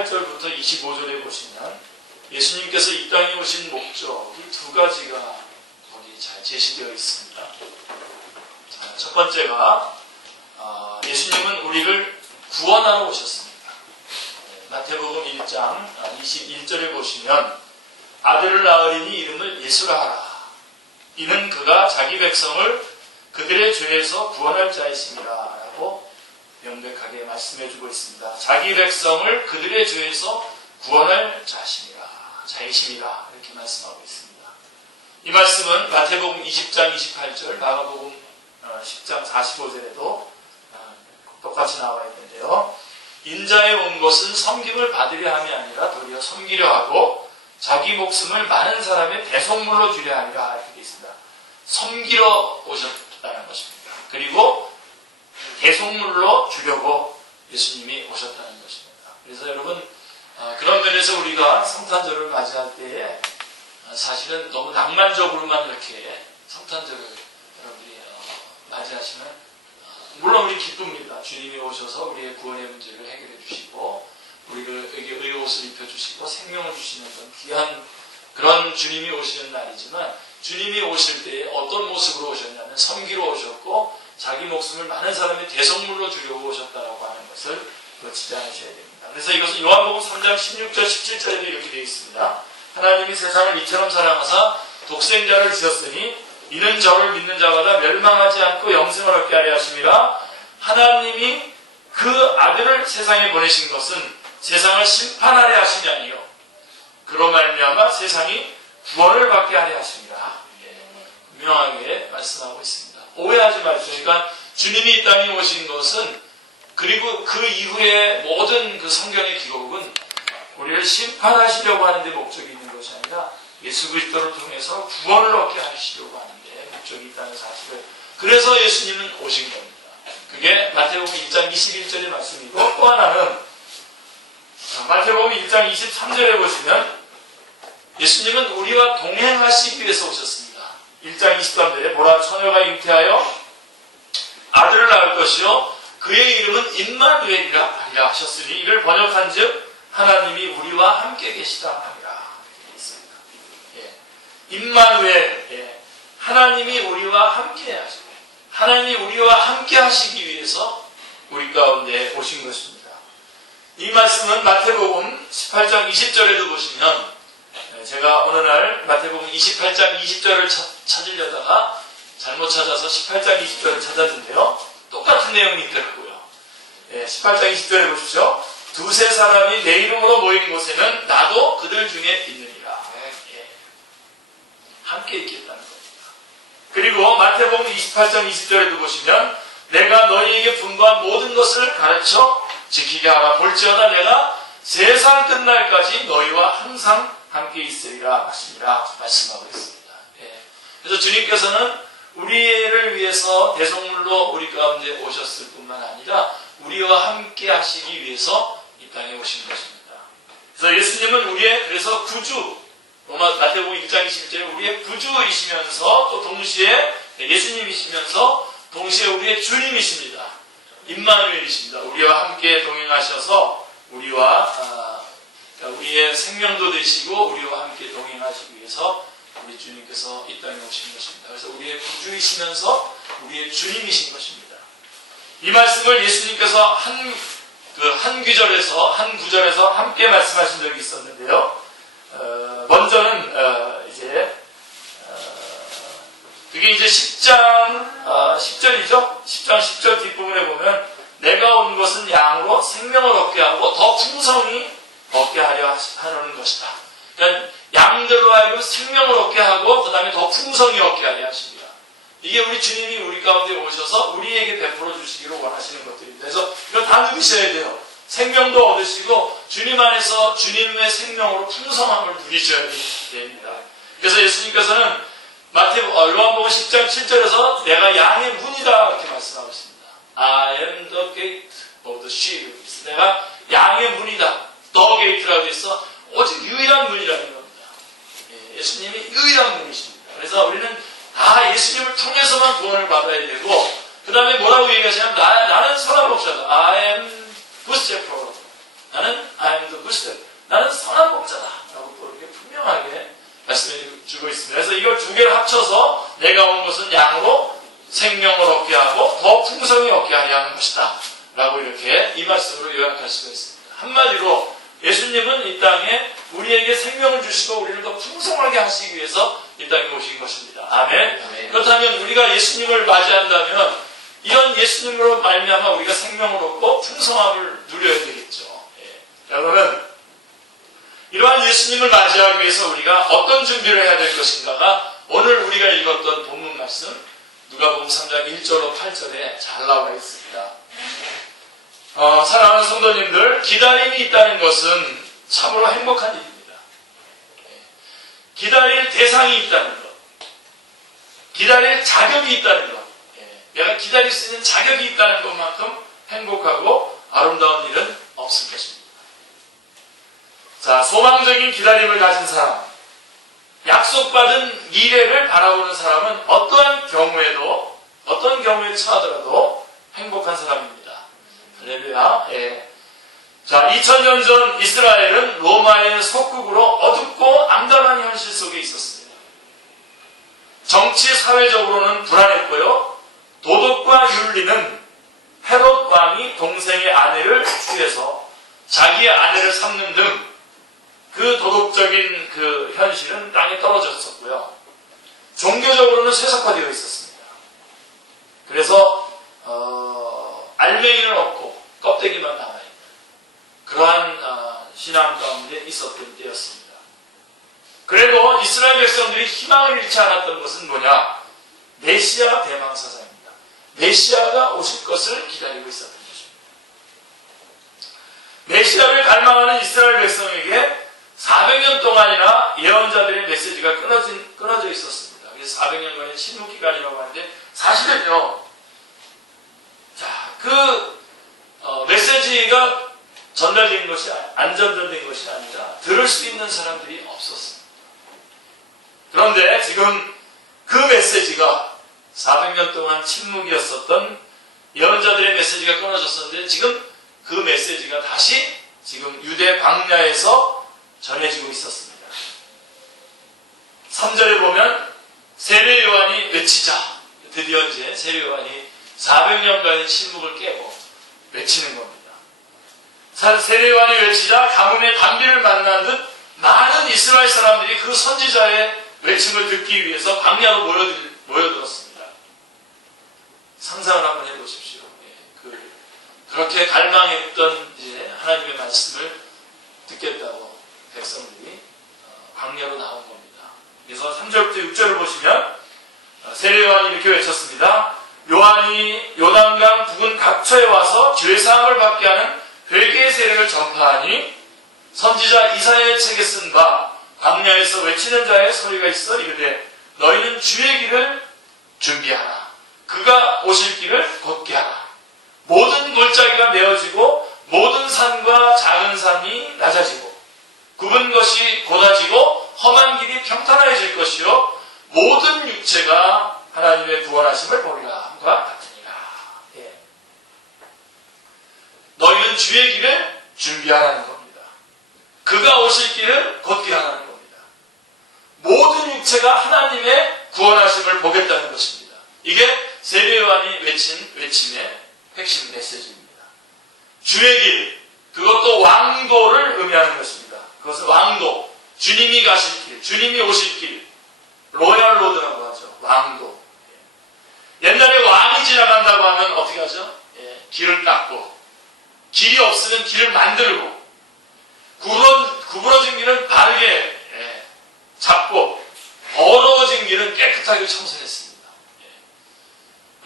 18절부터 25절에 보시면 예수님께서 이 땅에 오신 목적이 두 가지가 거기 잘 제시되어 있습니다. 자, 첫 번째가 예수님은 우리를 구원하러 오셨습니다. 마태복음 1장 21절에 보시면 아들을 낳으리니 이름을 예수라 하라. 이는 그가 자기 백성을 그들의 죄에서 구원할 자이심이라 라고 명백하게 말씀해주고 있습니다. 자기 백성을 그들의 죄에서 구원할 자이심이라 이렇게 말씀하고 있습니다. 이 말씀은 마태복음 20장 28절, 마가복음 10장 45절에도 똑같이 나와 있는데요. 인자에 온 것은 섬김을 받으려 함이 아니라 도리어 섬기려 하고 자기 목숨을 많은 사람의 대속물로 주려 하리라 이렇게 되어 있습니다. 섬기러 오셨다는 것입니다. 그리고 대속물로 주려고 예수님이 오셨다는 것입니다. 그래서 여러분 그런 면에서 우리가 성탄절을 맞이할 때에 사실은 너무 낭만적으로만 이렇게 성탄절을 여러분이 맞이하시면 물론 우리 기쁩니다. 주님이 오셔서 우리의 구원의 문제를 해결해 주시고 우리에게 의옷을 입혀주시고 생명을 주시는 귀한 그런 주님이 오시는 날이지만 주님이 오실 때에 어떤 모습으로 오셨냐면 섬기러 오셨고 자기 목숨을 많은 사람의 대속물로 주려고 오셨다라고 하는 것을 놓치지 않으셔야 됩니다. 그래서 이것은 요한복음 3장 16절 17절에도 이렇게 되어 있습니다. 하나님이 세상을 이처럼 사랑하사 독생자를 주셨으니 이는 저를 믿는 자마다 멸망하지 않고 영생을 얻게 하려 하심이라. 하나님이 그 아들을 세상에 보내신 것은 세상을 심판하려 하심이 아니요 그로 말미암아 세상이 구원을 받게 하려 하심이라. 분명하게 말씀하고 있습니다. 오해하지 마십시오. 그러니까 주님이 이 땅에 오신 것은 그리고 그 이후에 모든 그 성경의 기록은 우리를 심판하시려고 하는데 목적이 있는 것이 아니라 예수 그리스도를 통해서 구원을 얻게 하시려고 하는데 목적이 있다는 사실을 그래서 예수님은 오신 겁니다. 그게 마태복음 1장 21절의 말씀이고 또 하나는 마태복음 1장 23절에 보시면 예수님은 우리와 동행하시기 위해서 오셨습니다. 1장 23절에 보라 처녀가 잉태하여 아들을 낳을 것이요 그의 이름은 임마누엘이라 하리라 하셨으니 이를 번역한즉 하나님이 우리와 함께 계시다 하리라 이렇게 있습니다. 임마누엘 하나님이 우리와 함께 하시고 하나님이 우리와 함께 하시기 위해서 우리 가운데 오신 것입니다. 이 말씀은 마태복음 18장 20절에도 보시면 제가 어느 날 마태복음 28장 20절을 찾으려다가 잘못 찾아서 18장 20절을 찾았는데요. 똑같은 내용이 있더라고요. 18장 20절에 보십시오. 두세 사람이 내 이름으로 모이는 곳에는 나도 그들 중에 있느니라. 함께 있겠다는 겁니다. 그리고 마태복음 28장 20절에도 보시면 내가 너희에게 분부한 모든 것을 가르쳐 지키게 하라. 볼지어다 내가 세상 끝날까지 너희와 항상 함께 있으리라 하시니라 말씀하고 있습니다. 그래서 주님께서는 우리를 위해서 대속물로 우리 가운데 오셨을 뿐만 아니라 우리와 함께 하시기 위해서 이 땅에 오신 것입니다. 그래서 예수님은 우리의 그래서 구주 마태복음 1장 21절에 우리의 구주이시면서 또 동시에 예수님이시면서 동시에 우리의 주님이십니다. 임마누엘이십니다. 우리와 함께 동행하셔서 우리의 생명도 되시고 우리와 함께 동행하시기 위해서 우리 주님께서 이 땅에 오신 것입니다. 그래서 우리의 구주이시면서 우리의 주님이신 것입니다. 이 말씀을 예수님께서 한 구절에서 함께 말씀하신 적이 있었는데요. 먼저는 그게 이제 10장 10절이죠. 10장 10절 뒷부분에 보면 내가 온 것은 양으로 생명을 얻게 하고 더 풍성히 얻게 하려 하는 것이다. 그러니까 양들로 하여금 생명을 얻게 하고 그 다음에 더 풍성히 얻게 하려 하십니다. 이게 우리 주님이 우리 가운데 오셔서 우리에게 베풀어 주시기를 원하시는 것들입니다. 그래서 이거 다 누리셔야 돼요. 생명도 얻으시고 주님 안에서 주님의 생명으로 풍성함을 누리셔야 됩니다. 그래서 예수님께서는 요한복음 10장 7절에서 내가 양의 문이다 이렇게 말씀하고 있습니다. I am the gate of the sheep. 내가 양의 문이다. The gate라고 해서 오직 유일한 문이라는 겁니다. 예수님이 유일한 문이십니다. 그래서 우리는 다 예수님을 통해서만 구원을 받아야 되고 그 다음에 뭐라고 얘기하시냐면 나는 소나무목자다. I am good shepherd. 나는 I am the good shepherd. 나는 선한 목자다. 라고 또 이렇게 분명하게 말씀해 주고 있습니다. 그래서 이걸 두 개를 합쳐서 내가 온 것은 양으로 생명을 얻게 하고 더 풍성히 얻게 하려 하는 것이다. 라고 이렇게 이 말씀으로 요약할 수가 있습니다. 한마디로 예수님은 이 땅에 우리에게 생명을 주시고 우리를 더 풍성하게 하시기 위해서 이 땅에 오신 것입니다. 아멘. 아멘. 그렇다면 우리가 예수님을 맞이한다면 이런 예수님으로 말미암아 우리가 생명을 얻고 풍성함을 누려야 되겠죠. 예. 그러면 이러한 예수님을 맞이하기 위해서 우리가 어떤 준비를 해야 될 것인가가 오늘 우리가 읽었던 본문 말씀 누가복음 3장 1절로 8절에 잘 나와 있습니다. 사랑하는 성도님들, 기다림이 있다는 것은 참으로 행복한 일입니다. 기다릴 대상이 있다는 것, 기다릴 자격이 있다는 것, 내가 기다릴 수 있는 자격이 있다는 것만큼 행복하고 아름다운 일은 없을 것입니다. 자, 소망적인 기다림을 가진 사람, 약속받은 미래를 바라보는 사람은 어떤 경우에 처하더라도 행복한 사람입니다. 할렐루야. 예. 자, 2000년 전 이스라엘은 로마의 속국으로 어둡고 암담한 현실 속에 있었습니다. 정치, 사회적으로는 불안했고요. 도덕과 윤리는 헤롯 왕이 동생의 아내를 취해서 자기의 아내를 삼는 등 그 도덕적인 그 현실은 땅에 떨어졌었고요. 종교적으로는 세속화되어 있었습니다. 그래서 알맹이는 없고 껍데기만 남아있는 그러한 신앙 가운데 있었던 때였습니다. 그래도 이스라엘 백성들이 희망을 잃지 않았던 것은 뭐냐? 메시아 대망사자입니다. 메시아가 오실 것을 기다리고 있었던 것입니다. 메시아를 갈망하는 이스라엘 백성에게 400년 동안이나 예언자들의 메시지가 끊어져 있었습니다. 그래서 400년간의 침묵 기간이라고 하는데 사실은요, 자, 메시지가 전달된 것이 안 전달된 것이 아니라 들을 수 있는 사람들이 없었습니다. 그런데 지금 그 메시지가 400년 동안 침묵이었었던 예언자들의 메시지가 끊어졌었는데 지금 그 메시지가 다시 지금 유대 광야에서 전해지고 있었습니다. 3절에 보면 세례 요한이 외치자. 드디어 이제 세례 요한이 400년간의 침묵을 깨고 외치는 겁니다. 세례 요한이 외치자 가뭄의 단비를 만난 듯 많은 이스라엘 사람들이 그 선지자의 외침을 듣기 위해서 광야로 모여들었습니다. 상상을 한번 해보십시오. 그렇게 갈망했던 이제 하나님의 말씀을 듣겠다고 백성들이 광야로 나온 겁니다. 그래서 3절부터 6절을 보시면 세례 요한이 이렇게 외쳤습니다. 요한이 요단강 북은 각처에 와서 죄사함을 받게 하는 회개의 세례를 전파하니 선지자 이사야의 책에 쓴 바 광야에서 외치는 자의 소리가 있어 이르되 너희는 주의 길을 준비하라. 그가 오실 길을 곧게 하라. 모든 골짜기가 메어지고 모든 산과 작은 산이 낮아지고 굽은 것이 곧아지고 험한 길이 평탄해질 것이요 모든 육체가 하나님의 구원하심을 보리라 함과 같으니라. 예. 너희는 주의 길을 준비하라는 겁니다. 그가 오실 길을 곧게 하라는 겁니다. 모든 육체가 하나님의 구원하심을 보겠다는 것입니다. 이게 세례 요한이 외친 외침의 핵심 메시지입니다. 주의 길, 그것도 왕도를 의미하는 것입니다. 그것은 왕도, 주님이 가실 길, 주님이 오실 길, 로얄 로드라고 하죠. 왕도. 옛날에 왕이 지나간다고 하면 어떻게 하죠? 길을 닦고, 길이 없으면 길을 만들고, 구부러진 길은 바르게 잡고, 더러워진 길은 깨끗하게 청소했습니다.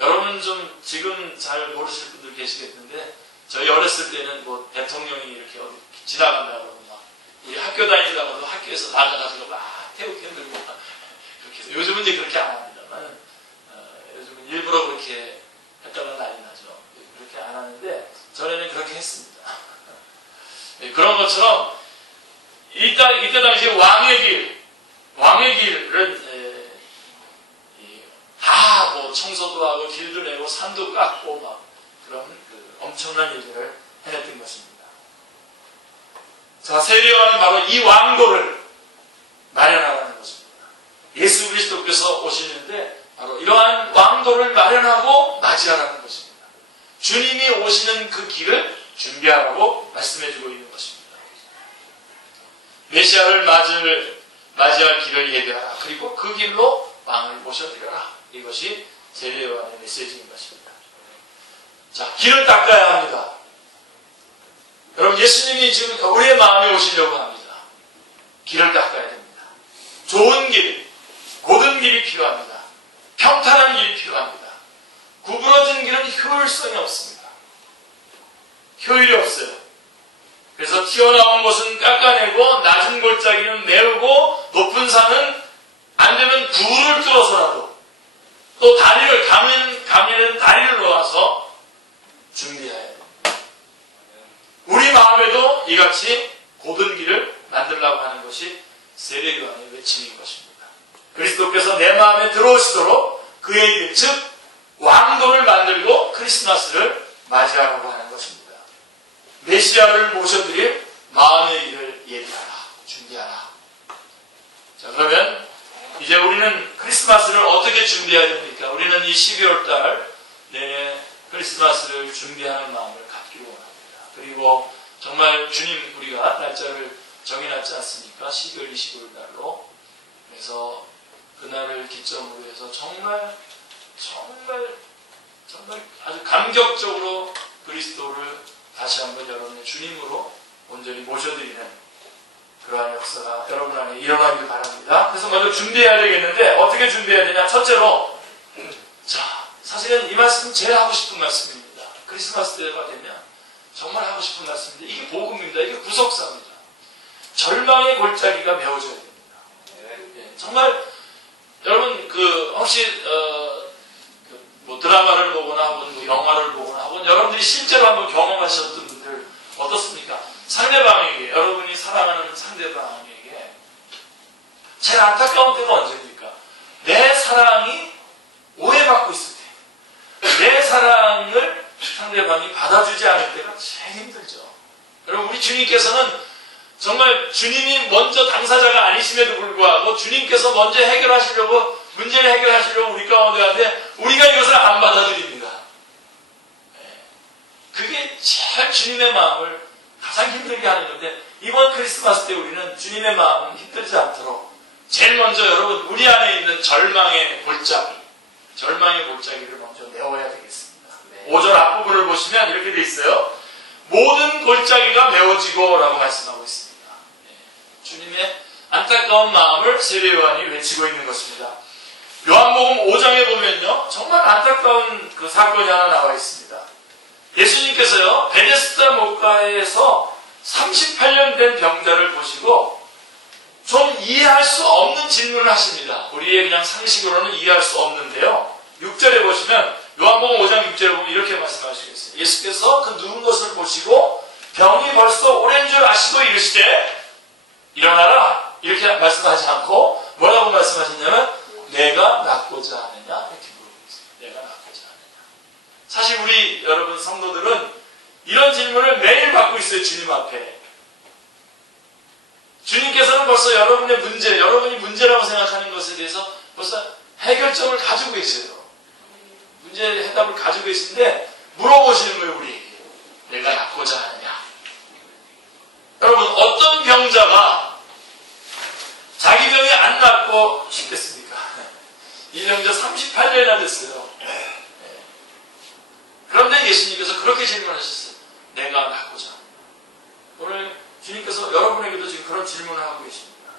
여러분 좀 지금 잘 모르실 분들 계시겠는데, 저희 어렸을 때는 뭐 대통령이 이렇게 어디 지나간다고 그러면 막 우리 학교 다니다가도 학교에서 나가가지고 막 태극기 흔들고 막 그렇게 해서 요즘은 이제 그렇게 안 합니다만 요즘은 일부러 그렇게 했다면 난리 나죠. 그렇게 안 하는데 전에는 그렇게 했습니다. 그런 것처럼 이때 당시에 왕의 길은 다 뭐 청소도 하고 길도 내고 산도 깎고 막 그런 엄청난 일들을 해냈던 것입니다. 자, 세례요한은 바로 이 왕도를 마련하라는 것입니다. 예수 그리스도께서 오시는데 바로 이러한 왕도를 마련하고 맞이하라는 것입니다. 주님이 오시는 그 길을 준비하라고 말씀해주고 있는 것입니다. 메시아를 맞이할 길을 예비하라. 그리고 그 길로 왕을 모셔드려라. 이것이 세례요한의 메시지인 것입니다. 자, 길을 닦아야 합니다. 여러분, 예수님이 지금 우리의 마음에 오시려고 합니다. 길을 닦아야 됩니다. 좋은 길, 고든 길이 필요합니다. 평탄한 길이 필요합니다. 구부러진 길은 효율성이 없습니다. 효율이 없어요. 그래서 튀어나온 곳은 깎아내고 낮은 골짜기는 메우고 높은 산은 안 되면 굴을 뚫어서라도 또 다리를 가면은 다리를 놓아서 준비해야 돼요. 우리 마음에도 이같이 고든 길을 만들려고 하는 것이 세례요한의 외침인 것입니다. 그리스도께서 내 마음에 들어오시도록 그의 길, 즉 왕도를 만들고 크리스마스를 맞이하라고 하는 것입니다. 메시아를 모셔드릴 마음의 일을 예비하라, 준비하라. 자, 그러면 이제 우리는 크리스마스를 어떻게 준비해야 됩니까? 우리는 이 12월 달 내내 크리스마스를 준비하는 마음을 갖기로 원합니다. 그리고 정말 주님, 우리가 날짜를 정해놨지 않습니까? 12월 25일 날로. 그래서 그날을 기점으로 해서 정말 아주 감격적으로 그리스도를 다시 한번 여러분의 주님으로 온전히 모셔드리는 그러한 역사가 여러분 안에 일어나길 바랍니다. 그래서 먼저 준비해야 되겠는데 어떻게 준비해야 되냐? 첫째로, 자, 사실은 이 말씀은 제일 하고 싶은 말씀입니다. 크리스마스 때가 되면 정말 하고 싶은 말씀인데 이게 복음입니다. 이게 구속사입니다. 절망의 골짜기가 메워져야 됩니다. 예, 정말 여러분 혹시 뭐 드라마를 보거나 혹은 뭐 영화를 보거나 혹은 여러분들이 실제로 한번 경험하셨던 분들 어떻습니까? 상대방에게, 여러분이 사랑하는 상대방에게 제일 안타까운 때가 언제입니까? 내 사랑이 오해받고 있을 때, 내 사랑을 상대방이 받아주지 않을 때가 제일 힘들죠. 여러분, 우리 주님께서는 정말 주님이 먼저 당사자가 아니심에도 불구하고 주님께서 먼저 문제를 해결하시려고 우리 가운데 하는데 우리가 이것을 안 받아들입니다. 그게 제일 주님의 마음을 가장 힘들게 하는 건데, 이번 크리스마스 때 우리는 주님의 마음은 힘들지 않도록 제일 먼저 여러분, 우리 안에 있는 절망의 골짜기를 먼저 메워야 되겠습니다. 5절 앞부분을 보시면 이렇게 돼 있어요. 모든 골짜기가 메워지고 라고 말씀하고 있습니다. 주님의 안타까운 마음을 세례요한이 외치고 있는 것입니다. 요한복음 5장에 보면요, 정말 안타까운 그 사건이 하나 나와 있습니다. 예수님께서요, 베데스다 목가에서 38년 된 병자를 보시고 좀 이해할 수 없는 질문을 하십니다. 우리의 그냥 상식으로는 이해할 수 없는데요. 6절에 보시면, 요한복음 5장 6절에 보면 이렇게 말씀하시겠어요. 예수께서 그 누운 것을 보시고 병이 벌써 오랜 줄 아시고 이르시되 일어나라, 이렇게 말씀하지 않고 뭐라고 말씀하셨냐면 내가 낫고자 하느냐, 이렇게 물어보고 있어요. 내가 낫고자 하느냐. 사실 우리 여러분 성도들은 이런 질문을 매일 받고 있어요. 주님 앞에. 주님께서는 벌써 여러분의 문제, 여러분이 문제라고 생각하는 것에 대해서 벌써 해결점을 가지고 계세요. 문제의 해답을 가지고 계신데 물어보시는 거예요. 우리 내가 낫고자 하느냐. 여러분, 어떤 병자가 자기 병이 안 낫고 싶겠습니까? 이 병자 38년이나 됐어요. 그런데 예수님께서 그렇게 질문하셨어요. 내가 낫고자. 오늘 주님께서 여러분에게도 지금 그런 질문을 하고 계십니다.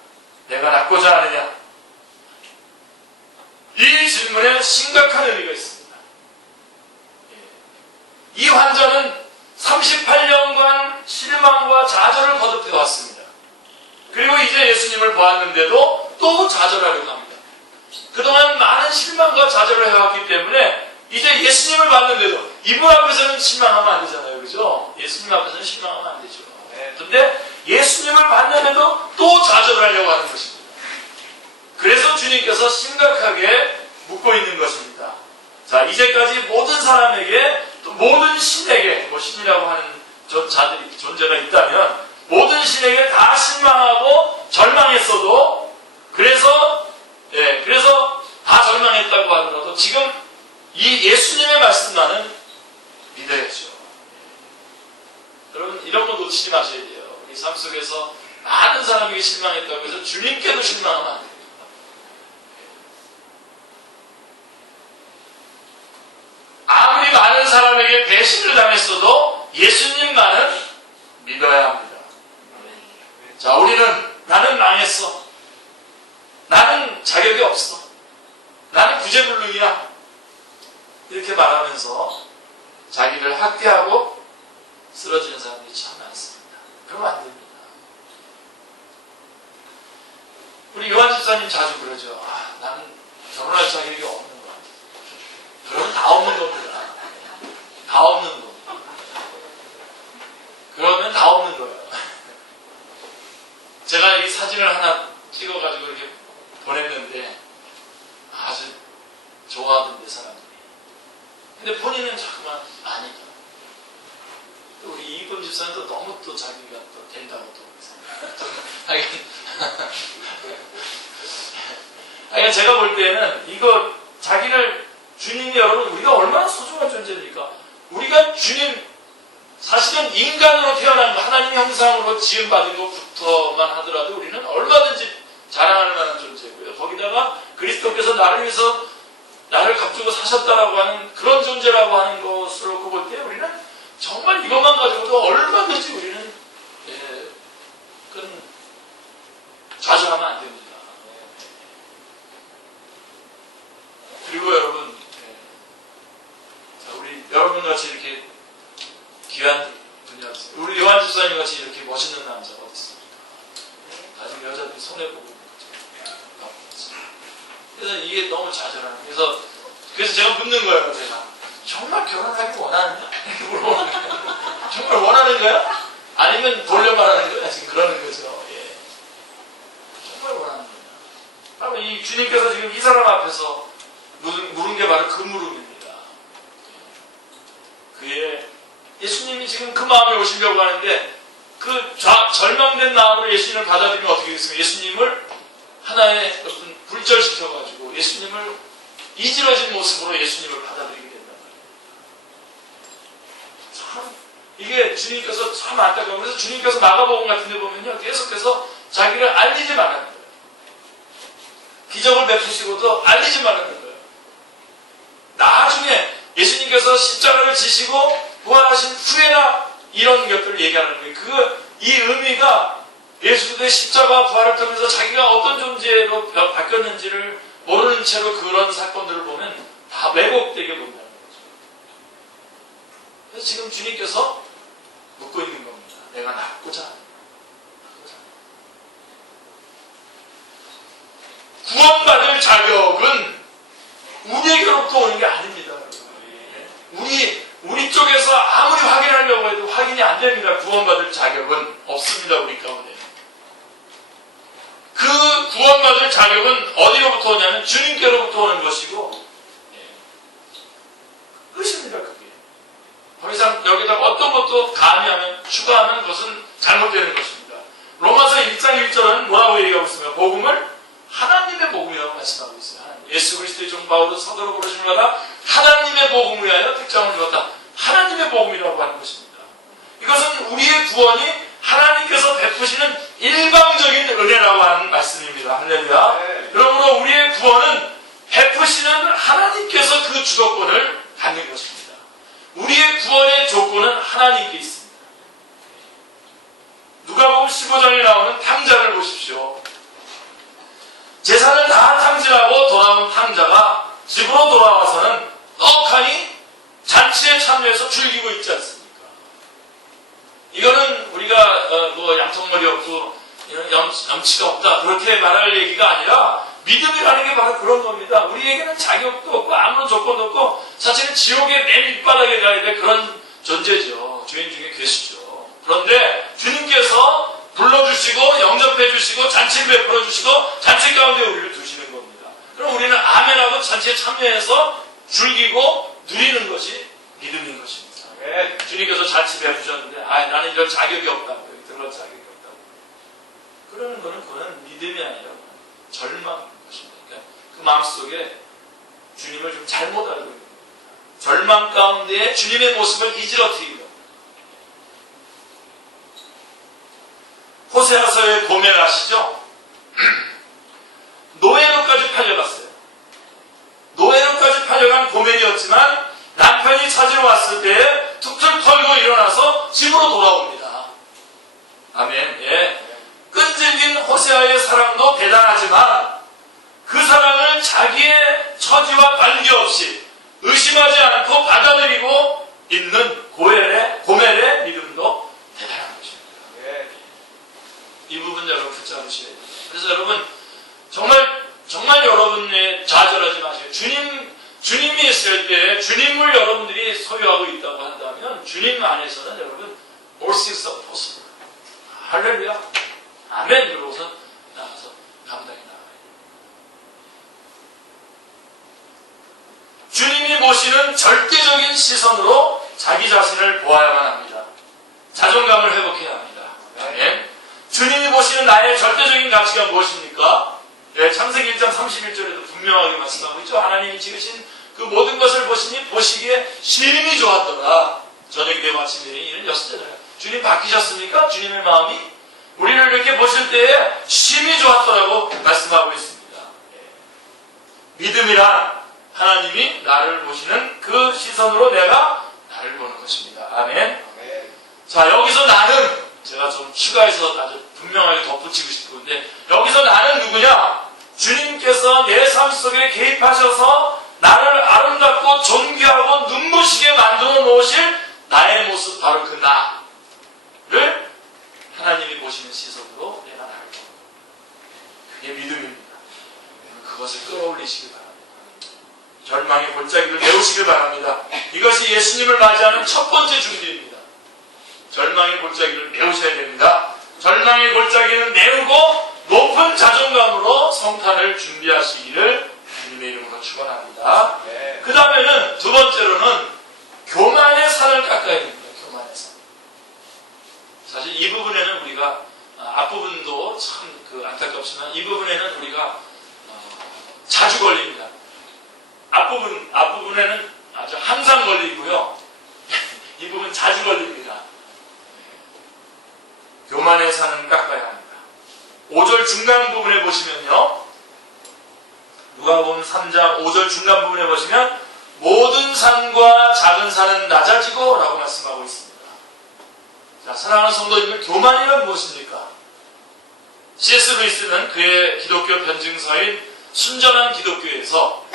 내가 낫고자 하느냐? 이 질문에 심각한 의미가 있습니다. 이 환자는 38년간 실망과 좌절을 거듭해 왔습니다. 그리고 이제 예수님을 보았는데도 또 좌절하려고 합니다. 그동안 많은 실망과 좌절을 해왔기 때문에 이제 예수님을 봤는데도 이분 앞에서는 실망하면 안 되잖아요. 그죠? 예수님 앞에서는 실망하면 안 되죠. 그런데 예수님을 봤는데도 또 좌절하려고 하는 것입니다. 그래서 주님께서 심각하게 묻고 있는 것입니다. 자, 이제까지 모든 사람에게, 또 모든 신에게, 뭐 신이라고 하는 존재가 있다면 모든 신에게 다 실망하고 절망했어도 그래서 다 절망했다고 하더라도 지금 이 예수님의 말씀만은 믿어야죠. 여러분 이런 거 놓치지 마셔야 돼요. 우리 삶 속에서 많은 사람에게 실망했다고 해서 주님께도 실망하면 안 됩니다. 아무리 많은 사람에게 배신을 당했어도 예수님만은 믿어야 합니다. 자, 우리는 나는 망했어. 나는 자격이 없어. 나는 구제불능이야. 이렇게 말하면서 자기를 학대하고 쓰러지는 사람들이 참 많습니다. 그러면 안 됩니다. 우리 요한 집사님 자주 그러죠. 나는 결혼할 자격이 없는 것 같아요. 그러면 다 없는 겁니다. 다 없는 겁니다. 그러면 다 없는 거예요. 제가 이 사진을 하나 찍어가지고 이렇게 보냈는데 아주 좋아하던데 사람들이. 근데 본인은 자꾸만 아니다. 또 우리 이익범 집사는 또 너무 또 자기가 또 된다고 또 하여간 제가 볼 때는 이거 자기를 주님이 여러분 우리가 얼마나 소중한 존재입니까? 우리가 주님 사실은 인간으로 태어난 거 하나님 형상으로 지음받은 것부터만 하더라도 우리는 얼마든지 자랑할 만한 존재고요. 거기다가 그리스도께서 나를 위해서 나를 값주고 사셨다라고 하는 그런 존재라고 하는 것을 놓고 볼 때 우리는 정말 이것만 가지고도 얼마든지 우리는 그런 좌절하면 안 됩니다. 그리고 여러분, 우리 여러분 같이 이렇게 귀한 분이 없어요. 우리 요한 집사님 같이 이렇게 멋있는 남자가 어디 있습니까? 아직 여자들이 손해보고 있는 거죠. 그래서 이게 너무 좌절하는. 그래서 제가 묻는 거예요. 제가 정말 결혼하기 원하느냐? 이렇게 물어보는 거예요. 정말 원하는 거야? 아니면 돌려 말하는 거야? 지금 그러는 거죠. 예. 정말 원하는 거야. 바로 이 주님께서 지금 이 사람 앞에서 물은 게 바로 그 물음입니다. 그의 예수님이 지금 그 마음에 오시려고 하는데 그 절망된 마음으로 예수님을 받아들이면 어떻게 되겠습니까? 예수님을 하나의 어떤 불절시켜가지고 예수님을 이질어진 모습으로 예수님을 받아들이게 된단 말이에요. 참 이게 주님께서 참 안타까워요. 그래서 주님께서 마가복음 같은 데 보면요 계속해서 자기를 알리지 말라는 거예요. 기적을 베푸시고도 알리지 말라는 거예요. 나중에 예수님께서 십자가를 지시고 부활하신 후에나 이런 것들을 얘기하는 거예요. 이 의미가 예수의 십자가 부활을 통해서 자기가 어떤 존재로 바뀌었는지를 모르는 채로 그런 사건들을 보면 다 왜곡되게 본다는 거죠. 그래서 지금 주님께서 묻고 있는 겁니다. 내가 낫고자 하는. 구원받을 자격은 우리에게로부터 오는 게 아닙니다. 우리 쪽에서 아무리 확인하려고 해도 확인이 안 됩니다. 구원받을 자격은 없습니다. 우리 가운데. 그 구원받을 자격은 어디로부터 오냐면 주님께로부터 오는 것이고 끝입니다. 그게. 더 이상 여기다가 어떤 것도 가미하면 추가하면 그것은 잘못되는 것입니다. 로마서 1장 1절은 뭐라고 얘기하고 있습니까? 복음을 하나님의 복음이라고 말씀하고 있어요. 예수 그리스도의 종 바울은 사도로 부르심을 받아 하나님의 복음을 위하여 특정을 주었다. 하나님의 복음이라고 하는 것입니다. 이것은 우리의 구원이 하나님께서 베푸시는 일방적인 은혜라고 하는 말씀입니다. 할렐루야. 그러므로 우리의 구원은 베푸시는 하나님께서 그 주도권을 갖는 것입니다. 우리의 구원의 조건은 하나님께 있습니다. 누가복음 15장에 나오는 탕자를 보십시오. 재산을 다 탕진하고 돌아온 탕자가 집으로 돌아와서는 떡하니 잔치에 참여해서 즐기고 있지 않습니까? 이거는 우리가 양턱머리 없고 염치가 없다 그렇게 말할 얘기가 아니라 믿음이라는 게 바로 그런 겁니다. 우리에게는 자격도 없고 아무런 조건도 없고 사실은 지옥의 맨 밑바닥에 가야 될 그런 존재죠. 주인 중에 계시죠. 그런데 주님께서 불러주시고 영접해주시고 잔치를 베풀어주시고 잔치 가운데 우리를 두시는 겁니다. 그럼 우리는 아멘하고 잔치에 참여해서 즐기고 누리는 것이 믿음인 것입니다. 주님께서 잔치 베푸셨는데 나는 이런 자격이 없다고 들어갈 자격이 없다고. 그러는 그거는 믿음이 아니라 절망인 것입니다. 그러니까 그 마음속에 주님을 좀 잘못 알고 있는 겁니다. 절망 가운데 주님의 모습을 이지러뜨리는 겁니다. 호세아서의 고멜 아시죠? 노예로까지 팔려갔어요. 노예로까지 팔려간 고멜이었지만 남편이 찾으러 왔을 때 툭툭 털고 일어나서 집으로 돌아옵니다. 아멘. 예. 끈질긴 호세아의 사랑도 대단하지만 그 사랑을 자기의 처지와 관계없이 의심하지 않고 받아들이고 있는 고멜의 믿음도 대단한 것입니다. 예. 이 부분 여러분 붙잡으셔야 됩니다. 그래서 여러분 정말 여러분이 좌절하지 마세요. 주님이 있을 때 주님을 여러분들이 소유하고 있다고 한다면 주님 안에서는 여러분 all things are possible. 할렐루야. 아멘. 그러고서 나가서 감당해 나가요. 주님이 보시는 절대적인 시선으로 자기 자신을 보아야만 합니다. 자존감을 회복해야 합니다. 아멘. 주님이 보시는 나의 절대적인 가치가 무엇입니까? 예, 창세기 1장 31절에도 분명하게 말씀하고 있죠. 하나님이 지으신 그 모든 것을 보시기에 심히 좋았더라. 저녁이 되고 아침이 되니 이는 였으잖아요. 주님 바뀌셨습니까? 주님의 마음이? 우리를 이렇게 보실 때에 심히 좋았더라고 말씀하고 있습니다. 예. 믿음이란 하나님이 나를 보시는 그 시선으로 내가 나를 보는 것입니다. 아멘. 자, 여기서 나는 제가 좀 추가해서 아주 분명하게 덧붙이고 싶은데 여기서 나는 누구냐? 주님께서 내 삶 속에 개입하셔서 나를 아름답고 존귀하고 눈부시게 만들어 놓으실 나의 모습, 바로 그 나를 하나님이 보시는 시선으로 내가 나를 보는 그게 믿음입니다. 그것을 끌어올리시기 바랍니다. 절망의 골짜기를 메우시길 바랍니다. 이것이 예수님을 맞이하는 첫 번째 준비입니다. 절망의 골짜기를 메우셔야 됩니다. 절망의 골짜기는 메우고 높은 자존감으로 성탄을 준비하시기를 주님의 이름으로 축원합니다. 네. 그 다음에는 두 번째로는 교만의 산을 깎아야 됩니다. 교만의 산. 사실 이 부분에는 우리가 앞부분도 참 안타깝지만 이 부분에는 우리가 자주 걸립니다. 앞부분에는 아주 항상 걸리고요. 이 부분 자주 걸립니다. 교만의 산은 깎아야 합니다. 5절 중간 부분에 보시면요. 누가복음 3장 5절 중간 부분에 보시면 모든 산과 작은 산은 낮아지고 라고 말씀하고 있습니다. 자, 사랑하는 성도님들, 교만이란 무엇입니까? C.S. 루이스는 그의 기독교 변증서인 순전한 기독교에서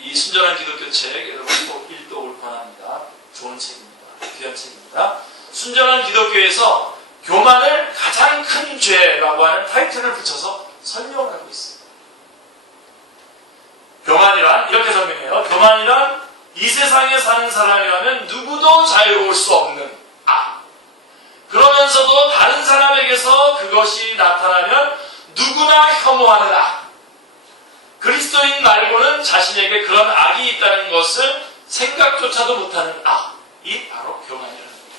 이 순전한 기독교 책 여러분 꼭 읽도록 권합니다. 좋은 책입니다. 귀한 책입니다. 순전한 기독교에서 교만을 가장 큰 죄라고 하는 타이틀을 붙여서 설명을 하고 있습니다. 교만이란 이렇게 설명해요. 교만이란 이 세상에 사는 사람이라면 누구도 자유로울 수 없는 악. 그러면서도 다른 사람에게서 그것이 나타나면 누구나 혐오하는 악. 그리스도인 말고는 자신에게 그런 악이 있다는 것을 생각조차도 못하는 악이 바로 교만이라는 겁니다.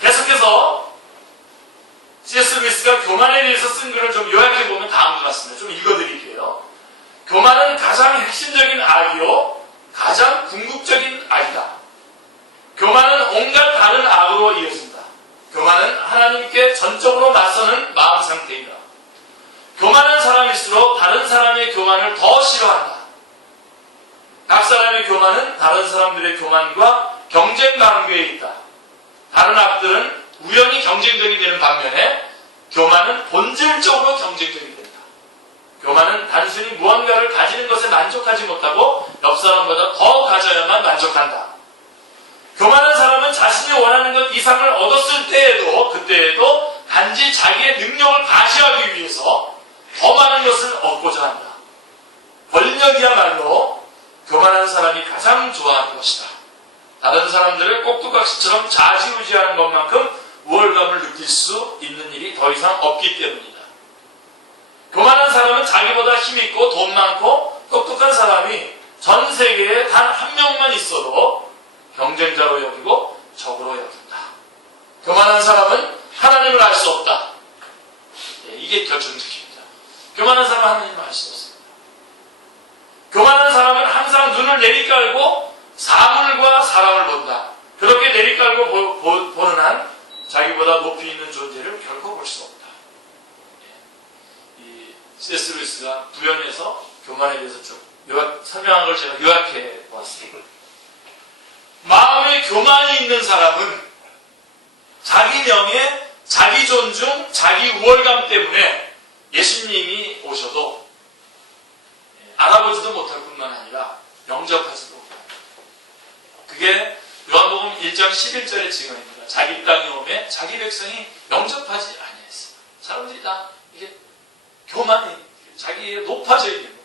계속해서 C.S. 루이스가 교만에 대해서 쓴 글을 좀 요약해보면 다음과 같습니다. 좀 읽어드릴게요. 교만은 가장 핵심적인 악이요 가장 궁극적인 악이다. 교만은 온갖 다른 악으로 이어진다. 교만은 하나님께 전적으로 맞서는 마음 상태이다. 교만한 사람일수록 다른 사람의 교만을 더 싫어한다. 각 사람의 교만은 다른 사람들의 교만과 경쟁 관계에 있다. 다른 악들은 우연히 경쟁적이 되는 반면에 교만은 본질적으로 경쟁적이 된다. 교만은 단순히 무언가를 가지는 것에 만족하지 못하고 옆 사람보다 더 가져야만 만족한다. 교만한 사람은 자신이 원하는 것 이상을 얻었을 때에도 그때에도 단지 자기의 능력을 과시하기 위해서 더 많은 것을 얻고자 한다. 권력이야말로 교만한 사람이 가장 좋아하는 것이다. 다른 사람들을 꼭두각시처럼 좌지우지하는 것만큼 우월감을 느낄 수 있는 일이 더 이상 없기 때문이다. 교만한 사람은 자기보다 힘있고 돈 많고 똑똑한 사람이 전 세계에 단 한 명만 있어도 경쟁자로 여기고 적으로 여긴다. 교만한 교만한 사람은 하나님을 알 수 없습니다. 교만한 사람은 항상 눈을 내리깔고 사물과 사람을 본다. 그렇게 내리깔고 보는 한 자기보다 높이 있는 존재를 결코 볼 수 없다. 이 C.S. 루이스가 부연해서 교만에 대해서 좀 설명한 걸 제가 요약해 보았습니다. 마음에 교만이 있는 사람은 자기 명예, 자기 존중, 자기 우월감 때문에 예수님이 오셔도 알아보지도 못할 뿐만 아니라 영접하지도 못합니다. 그게 요한복음 1장 11절의 증언입니다. 자기 땅에 오매 자기 백성이 영접하지 아니했습니다. 사람들이 다 이게 교만이 자기에 높아져 있는 겁니다.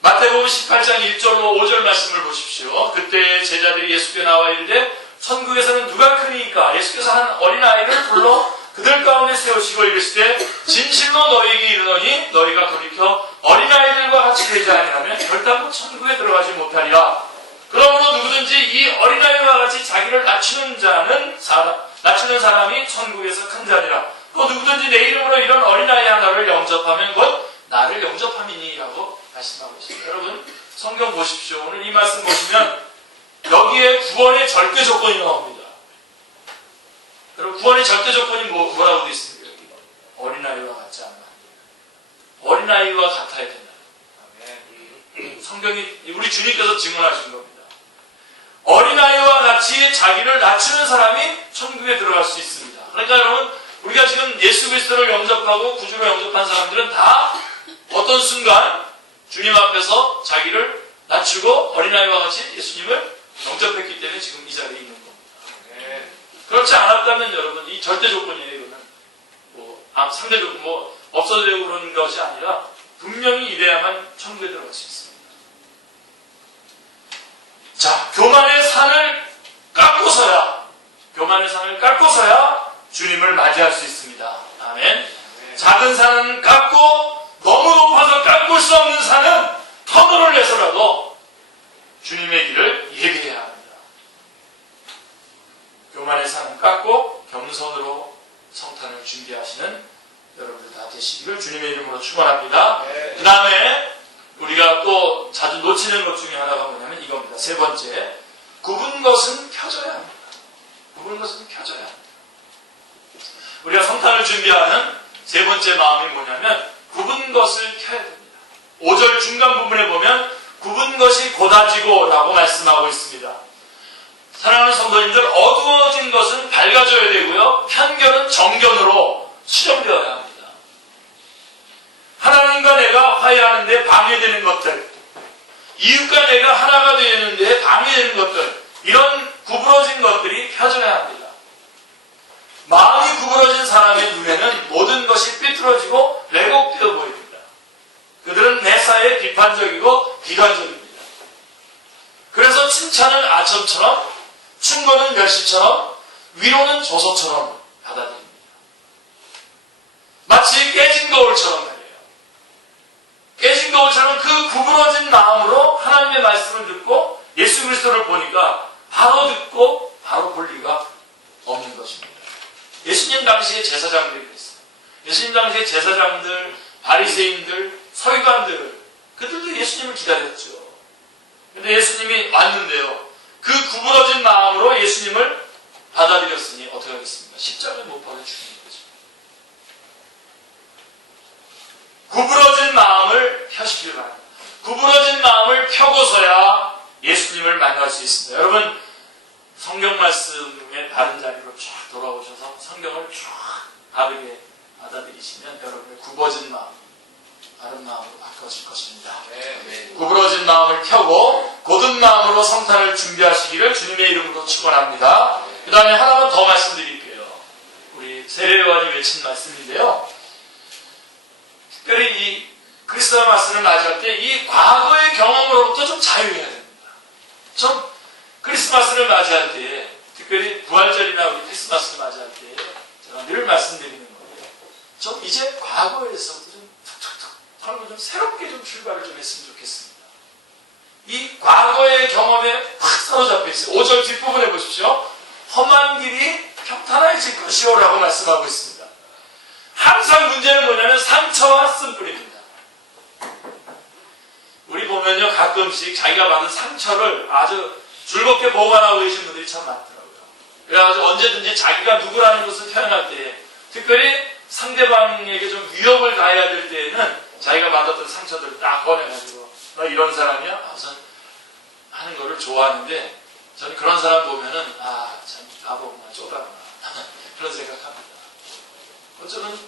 마태복음 18장 1절로 5절 말씀을 보십시오. 그때 제자들이 예수께 나와 이르되 천국에서는 누가 크니까? 예수께서 한 어린아이를 불러 그들 가운데 세우시고 이르시되 진실로 너희에게 이르노니 너희가 돌이켜 어린아이들과 같이 되지 아니하면 결단코 천국에 들어가지 못하리라. 그러므로 누구든지 이 어린아이와 같이 자기를 낮추는 사람이 천국에서 큰 자니라. 또 누구든지 내 이름으로 이런 어린아이 하나를 영접하면 곧 나를 영접함이니 라고 말씀하고 있습니다. 여러분 성경 보십시오. 오늘 이 말씀 보시면 여기에 구원의 절대 조건이 나옵니다. 여러분 구원의 절대 조건이 뭐라고 되어 있습니까? 여기 어린아이와 같지 않나. 어린아이와 같아야 된다. 성경이 우리 주님께서 증언하신 겁니다. 어린아이와 같이 자기를 낮추는 사람이 천국에 들어갈 수 있습니다. 그러니까 여러분 우리가 지금 예수 그리스도를 영접하고 구주로 영접한 사람들은 다 어떤 순간 주님 앞에서 자기를 낮추고 어린아이와 같이 예수님을 영접했기 때문에 지금 이 자리에 있는 겁니다. 그렇지 않았다면 여러분 이 절대 조건이에요. 이거는 상대 조건 없어지려고 그러는 것이 아니라 분명히 이래야만 천국에 들어갈 수 있습니다. 자, 교만의 산을 깎고서야 주님을 맞이할 수 있습니다. 아멘. 작은 산은 깎고 너무 높아서 깎을 수 없는 산은 터널을 내서라도 주님의 길을 예비해야 합니다. 교만의 산은 깎고 겸손으로 성탄을 준비하시는 여러분들 다 되시기를 주님의 이름으로 축원합니다. 그 다음에 우리가 또 자주 놓치는 것 중에 하나가 뭐냐면 이겁니다. 세 번째, 굽은 것은 펴져야 합니다. 굽은 것은 펴져야 합니다. 우리가 성탄을 준비하는 세 번째 마음이 뭐냐면 굽은 것을 펴야 됩니다. 5절 중간 부분에 보면 굽은 것이 고다지고 라고 말씀하고 있습니다. 사랑하는 성도님들, 어두워진 것은 밝아져야 되고요. 편견은 정견으로 수정되어야 합니다. 하나님과 내가 화해하는데 방해되는 것들, 이웃과 내가 하나가 되는데 방해되는 것들, 이런 구부러진 것들이 펴져야 합니다. 마음이 구부러진 사람의 눈에는 모든 것이 삐뚤어지고 왜곡되어 보입니다. 그들은 매사에 비판적이고 비관적입니다. 그래서 칭찬은 아첨처럼, 충고는 멸시처럼, 위로는 조소처럼 받아들입니다. 마치 깨진 거울처럼 말이에요. 깨진 거울처럼 그 구부러진 마음으로 하나님의 말씀을 듣고 예수 그리스도를 보니까 바로 듣고 바로 볼 리가 없는 것입니다. 예수님 당시의 제사장들이 그랬어요. 예수님 당시의 제사장들, 바리새인들, 서기관들, 그들도 예수님을 기다렸죠. 근데 예수님이 왔는데요. 그 구부러진 마음으로 예수님을 받아들였으니 어떻게 하겠습니까? 십자가에 못 박아 죽는 거죠. 구부러진 마음을 펴시길 바랍니다. 구부러진 마음을 펴고서야 예수님을 만날 수 있습니다. 여러분, 성경 말씀의 바른 자리로 쫙 돌아오셔서 성경을 쫙 바르게 받아들이시면 여러분의 굽어진 마음, 바른 마음으로 바꿔질 것입니다. 구부러진 마음을 펴고 곧은 마음으로 성탄을 준비하시기를 주님의 이름으로 축원합니다. 그 다음에 하나만 더 말씀드릴게요. 우리 세례요한이 외친 말씀인데요. 특별히 이 크리스마스를 맞이할 때 이 과거의 경험으로부터 좀 자유해야 됩니다. 좀 크리스마스를 맞이할 때, 특별히 부활절이나 우리 크리스마스를 맞이할 때 제가 늘 말씀드리는 거예요. 좀 이제 과거에서부터 좀 툭툭툭 하고 좀 새롭게 좀 출발을 좀 했으면 좋겠습니다. 이 과거의 경험에 확 사로잡혀 있어요. 5절 뒷부분에 보십시오. 험한 길이 평탄해질 것이요 라고 말씀하고 있습니다. 항상 문제는 뭐냐면 상처와 쓴뿌리입니다. 우리 보면요, 가끔씩 자기가 받은 상처를 아주 즐겁게 보관하고 계신 분들이 참 많더라고요. 그래가지고 언제든지 자기가 누구라는 것을 표현할 때, 특별히 상대방에게 좀 위협을 가해야 될 때에는 자기가 받았던 상처들을 딱 꺼내가지고 너 이런 사람이야? 우선 하는 거를 좋아하는데, 저는 그런 사람 보면은 참 바보구나, 쪼다구나 그런 생각합니다. 어쩌면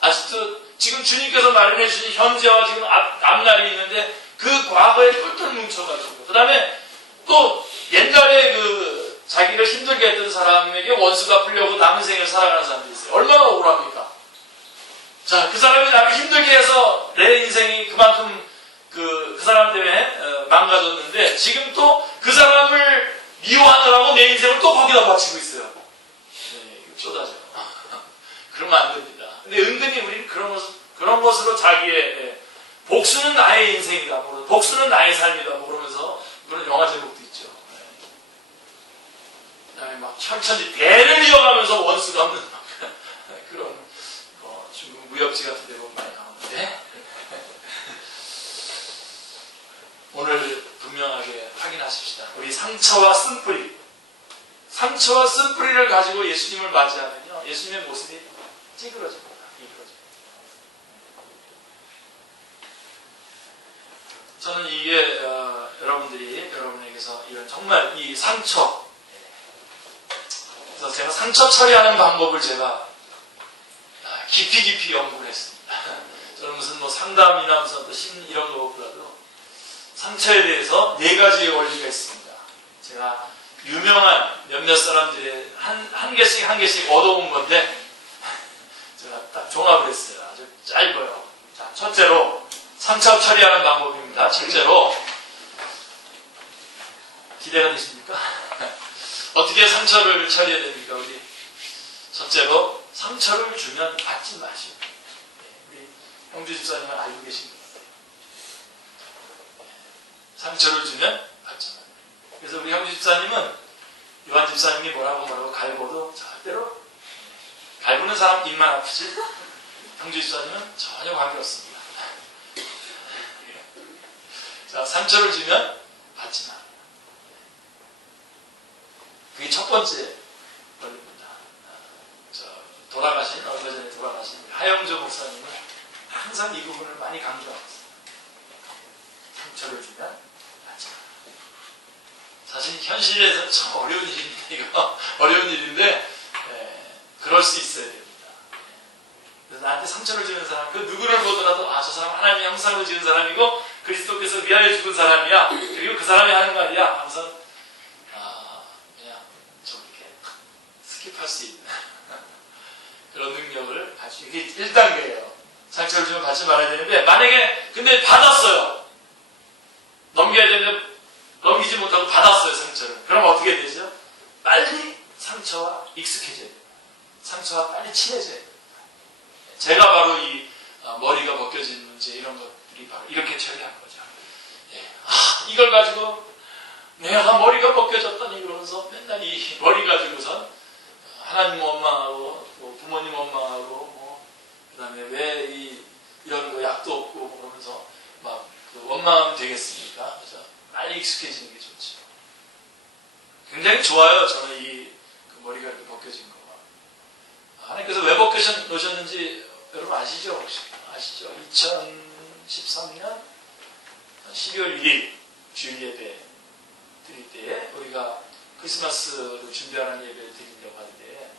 아직도 지금 주님께서 마련해 주신 현재와 지금 앞날이 있는데 그 과거에 똘똘 뭉쳐가지고, 그 다음에 또 옛날에 자기를 힘들게 했던 사람에게 원수 갚으려고 남은 생을 살아가는 사람들이 있어요. 얼마나 억울합니까? 자, 그 사람이 나를 힘들게 해서 내 인생이 그만큼 그 사람 때문에 망가졌는데, 지금 또 그 사람을 미워하느라고 내 인생을 또 거기다 바치고 있어요. 네, 이거 쪼다죠. 그러면 안 됩니다. 근데 은근히 우리는 그런 것으로 자기의 복수는 나의 인생이다, 복수는 나의 삶이다, 그러면서 그런 영화 제목도 있죠. 그다음에 막 천천히 대를 이어가면서 원수 갚는 그런 중국 무협지 같은 데 보면 많이 나오는데, 오늘 분명하게 확인하십시다. 우리 상처와 쓴뿌리, 상처와 쓴뿌리를 가지고 예수님을 맞이하면요, 예수님의 모습이 찌그러집니다. 저는 이게 여러분에게서 이런 정말 이 상처, 그래서 제가 상처 처리하는 방법을 제가 깊이 연구를 했습니다. 저는 무슨 상담이나 무슨 심 이런 거보다도 상처에 대해서 4가지의 원리가 있습니다. 제가 유명한 몇몇 사람들의 한 개씩 얻어온 건데, 제가 딱 종합을 했어요. 아주 짧아요. 자, 첫째로 상처 처리하는 방법입니다. 첫째로, 기대가 되십니까? 어떻게 상처를 처리해야 됩니까, 우리? 첫째로, 상처를 주면 받지 마시고. 우리 형주 집사님은 알고 계신 것 같아요. 상처를 주면 받지 마시고. 그래서 우리 형주 집사님은 요한 집사님이 뭐라고 갈고도 절대로, 갈구는 사람 입만 아프지, 형주 집사님은 전혀 관계없습니다. 자, 상처를 주면 받지 마. 그게 첫 번째 원리입니다. 얼마 전에 돌아가신 하영조 목사님은 항상 이 부분을 많이 강조하고 있어요. 상처를 주면 받지 마. 사실 현실에서 참 어려운 일인데, 이거 어려운 일인데, 그럴 수 있어야 됩니다. 그래서 나한테 상처를 주는 사람, 그 누구를 보더라도 저 사람 하나님의 형상으로 지은 사람이고 그리스도께서 위하여 죽은 사람이야, 그리고 그 사람이 하는 말이야 하면서 그냥 좀 이렇게 스킵할 수 있는 그런 능력을 가지고, 이게 1단계예요. 상처를 주면 받지 말아야 되는데, 만약에 근데 받았어요. 넘겨야 되는데 넘기지 못하고 받았어요, 상처를. 그럼 어떻게 되죠? 빨리 상처와 익숙해져야 돼요. 상처와 빨리 친해져야 돼요. 제가 바로 이 머리가 벗겨진 문제, 이런 것들이 바로 이렇게 처리한 거죠. 이걸 가지고 내가 머리가 벗겨졌다니 그러면서 맨날 이 머리 가지고선 하나님 원망하고, 부모님 원망하고, 그 다음에 왜 이런 거 약도 없고, 그러면서 막 원망하면 되겠습니까? 그죠? 빨리 익숙해지는 게 좋죠. 굉장히 좋아요, 저는 그 머리가 이렇게 벗겨진 거. 하나님께서 왜 벗겨놓으셨는지 여러분 아시죠? 혹시? 아시죠? 2013년 12월 1일 주일 예배 드릴 때에 우리가 크리스마스를 준비하는 예배를 드리려고 할 때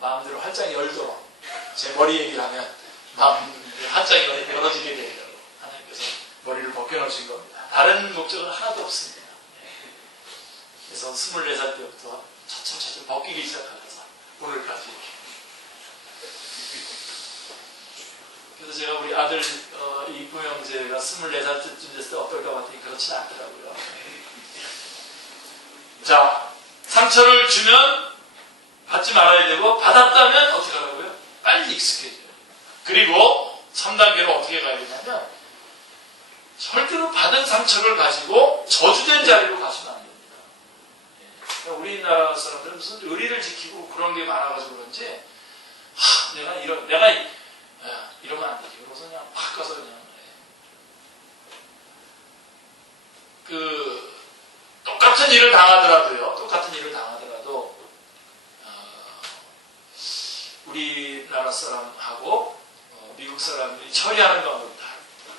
마음대로 활짝 열도록, 제 머리 얘기를 하면 마음 활짝 열어지게 되려고 하나님께서 머리를 벗겨놓으신 겁니다. 다른 목적은 하나도 없습니다. 그래서 24살 때부터 차츰 벗기기 시작하면서 오늘까지 이렇게. 그래서 제가 우리 아들 이쁨 형제가 24살쯤 됐을 때 어떨까 봤더니 그렇진 않더라고요. 자, 상처를 주면 받지 말아야 되고, 받았다면 어떻게 하라고요? 빨리 익숙해져요. 그리고 3단계로 어떻게 가야 되냐면, 절대로 받은 상처를 가지고 저주된 자리로 가시면 안 됩니다. 우리나라 사람들은 무슨 의리를 지키고 그런 게 많아가지고 그런지 내가 이러면 안 되지. 그러고서 그냥 팍 가서 그냥 똑같은 일을 당하더라도 우리나라 사람하고 미국 사람들이 처리하는 방법이 다릅니다.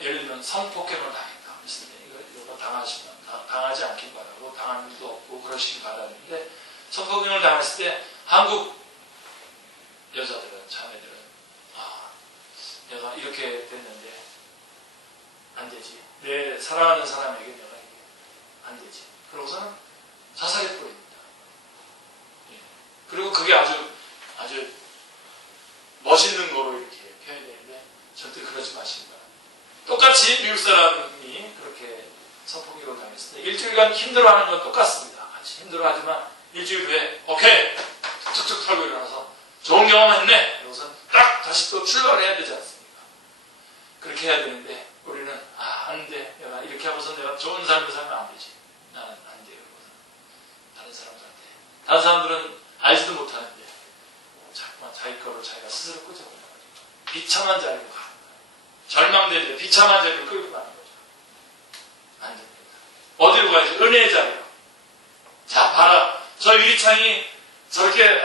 예를 들면 성폭행을 당했다. 이거 당하지 않길 바라고 당할 일도 없고 그러시길 바라는데 성폭행을 당했을 때 한국 여자들은 자매들은 내가 이렇게 됐는데 안 되지. 내 사랑하는 사람에게 내가 이게 안 되지. 그러고서는 자살해 버립니다. 예. 그리고 그게 아주 멋있는 거로 이렇게 표현이 되는데 절대 그러지 마시기 바랍니다. 똑같이 미국 사람이 그렇게 성폭력을 당했을 때 일주일간 힘들어하는 건 똑같습니다. 같이 힘들어하지만 일주일 후에 오케이 툭툭 털고 일어나서 좋은 경험했네. 그러고서 딱 다시 또 출발을 해야 되지 않습니까? 그렇게 해야 되는데 우리는 안 돼. 내가 이렇게 하고서 내가 좋은 삶을 살면 안 되지. 나는 안 돼요. 다른 사람들은 알지도 못하는데 자꾸만 자기 거로 자기가 스스로 끄집어내가지고 비참한 자리로 가는 거예요. 절망될 때 비참한 자리로 끌고 가는 거죠. 안 됩니다. 어디로 가야지? 은혜의 자리로. 자, 봐라. 저 유리창이 저렇게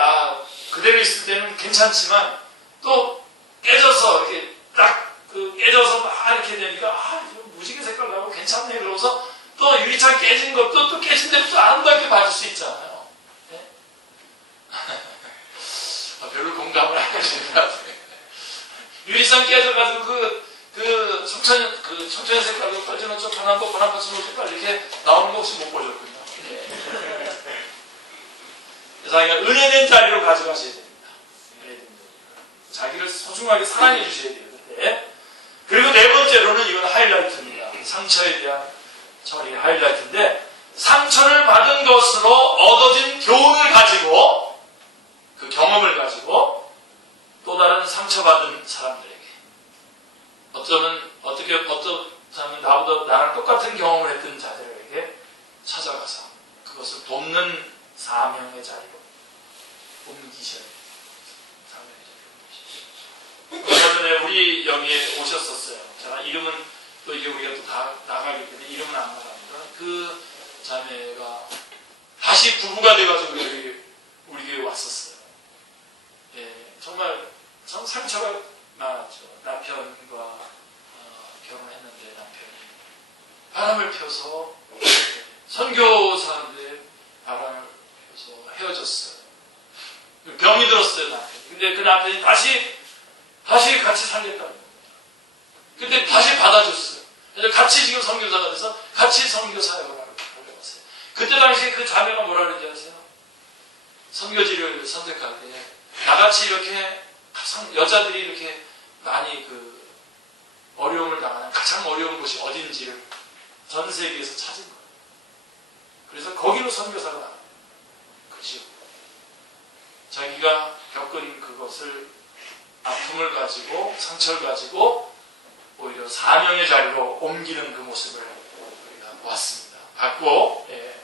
그대로 있을 때는 괜찮지만 또 깨져서 이렇게 딱 깨져서 막 이렇게 되니까 무지개 색깔 나고 괜찮네. 그러고서 또 유리창 깨진 것도 또 깨진 데부터 아름답게 봐줄 수 있잖아요. 네? 별로 공감을 안 하시는 것 같아요. 유리창 깨져가지고 청천 색깔로 빠지는 쪽 하나 거 하나 빠지는 색깔 이렇게 나오는 거 혹시 못 보셨군요. 자기가 은혜된 자리로 가져가셔야 됩니다. 자기를 소중하게 사랑해 주셔야 돼요. 네. 그리고 네 번째로는 이건 하이라이트입니다. 상처에 대한 처리 하이라이트인데 상처를 받은 것으로 얻어진 교훈을 가지고 그 경험을 가지고 또 다른 상처받은 사람들에게 어쩌면 나랑 똑같은 경험을 했던 자들에게 찾아가서 그것을 돕는 사명의 자리로 옮기셔야 돼요. 사명의 자리로 옮기셔야 돼요. 얼마 전에 우리 여기에 오셨었어요. 제가 이름은 또 이게 우리가 또 다 나가기 때문에 이름은 안 나갑니다. 그 자매가 다시 부부가 돼가지고 우리 교회에 왔었어요. 예, 정말 참 상처가 많았죠. 남편과 결혼했는데 남편이 바람을 펴서 선교사인데 바람을 펴서 헤어졌어요. 병이 들었어요, 남편이. 근데 그 남편이 다시 같이 살겠다는 겁니다. 근데 다시 받아줬어요. 그래서 같이 지금 선교사가 돼서 같이 선교 사역을 하려고 왔어요. 그때 당시 그 자매가 뭐라 그랬는지 아세요? 선교지를 선택할 때 나같이 이렇게 여자들이 이렇게 많이 어려움을 당하는 가장 어려운 곳이 어딘지를 전 세계에서 찾은 거예요. 그래서 거기로 선교사가 나갑니다. 그렇죠. 자기가 겪은 그것을 아픔을 가지고 상처를 가지고 오히려 사명의 자리로 옮기는 그 모습을 우리가 보았습니다. 봤고, 예.